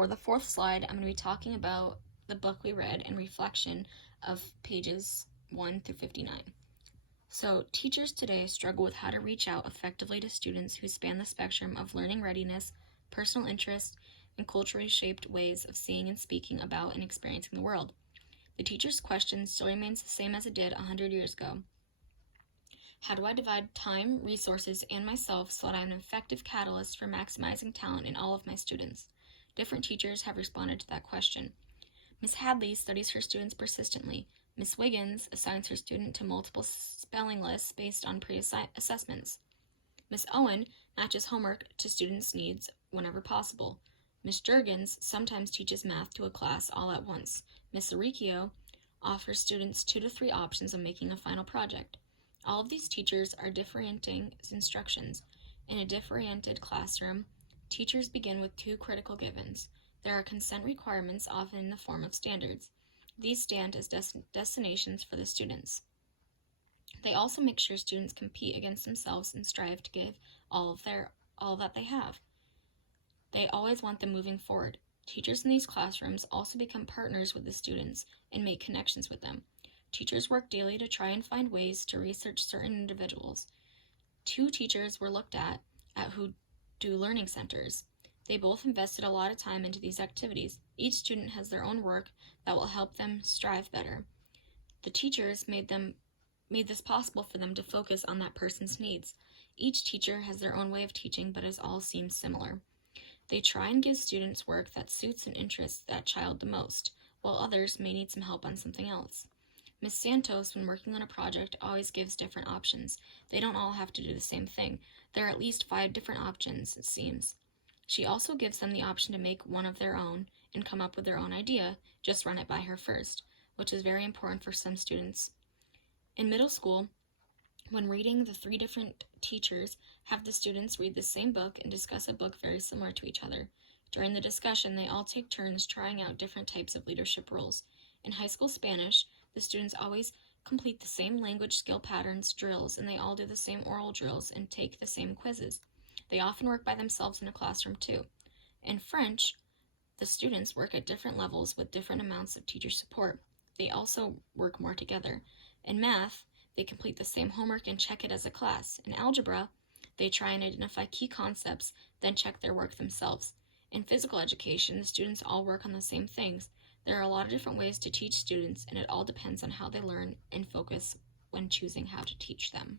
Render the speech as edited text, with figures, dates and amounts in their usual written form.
for the fourth slide, I'm going to be talking about the book we read and reflection of pages 1 through 59. So, teachers today struggle with how to reach out effectively to students who span the spectrum of learning readiness, personal interest, and culturally shaped ways of seeing and speaking about and experiencing the world. The teacher's question still remains the same as it did 100 years ago. How do I divide time, resources, and myself so that I'm an effective catalyst for maximizing talent in all of my students? Different teachers have responded to that question. Ms. Hadley studies her students persistently. Ms. Wiggins assigns her student to multiple spelling lists based on pre-assessments. Ms. Owen matches homework to students' needs whenever possible. Ms. Jurgens sometimes teaches math to a class all at once. Ms. Aricchio offers students 2 to 3 options of making a final project. All of these teachers are differentiating instructions. In a differentiated classroom, teachers begin with 2 critical givens. There are consent requirements, often in the form of standards. These stand as destinations for the students. They also make sure students compete against themselves and strive to give all that they have. They always want them moving forward. Teachers in these classrooms also become partners with the students and make connections with them. Teachers work daily to try and find ways to research certain individuals. 2 teachers were looked at who do learning centers. They both invested a lot of time into these activities. Each student has their own work that will help them strive better. The teachers made this possible for them to focus on that person's needs. Each teacher has their own way of teaching, but it all seems similar. They try and give students work that suits and interests that child the most, while others may need some help on something else. Ms. Santos, when working on a project, always gives different options. They don't all have to do the same thing. There are at least 5 different options, it seems. She also gives them the option to make one of their own and come up with their own idea, just run it by her first, which is very important for some students. In middle school, when reading, the 3 different teachers have the students read the same book and discuss a book very similar to each other. During the discussion, they all take turns trying out different types of leadership roles. In high school Spanish, the students always complete the same language skill patterns, drills, and they all do the same oral drills and take the same quizzes. They often work by themselves in a classroom too. In French, the students work at different levels with different amounts of teacher support. They also work more together. In math, they complete the same homework and check it as a class. In algebra, they try and identify key concepts, then check their work themselves. In physical education, the students all work on the same things. There are a lot of different ways to teach students, and it all depends on how they learn and focus when choosing how to teach them.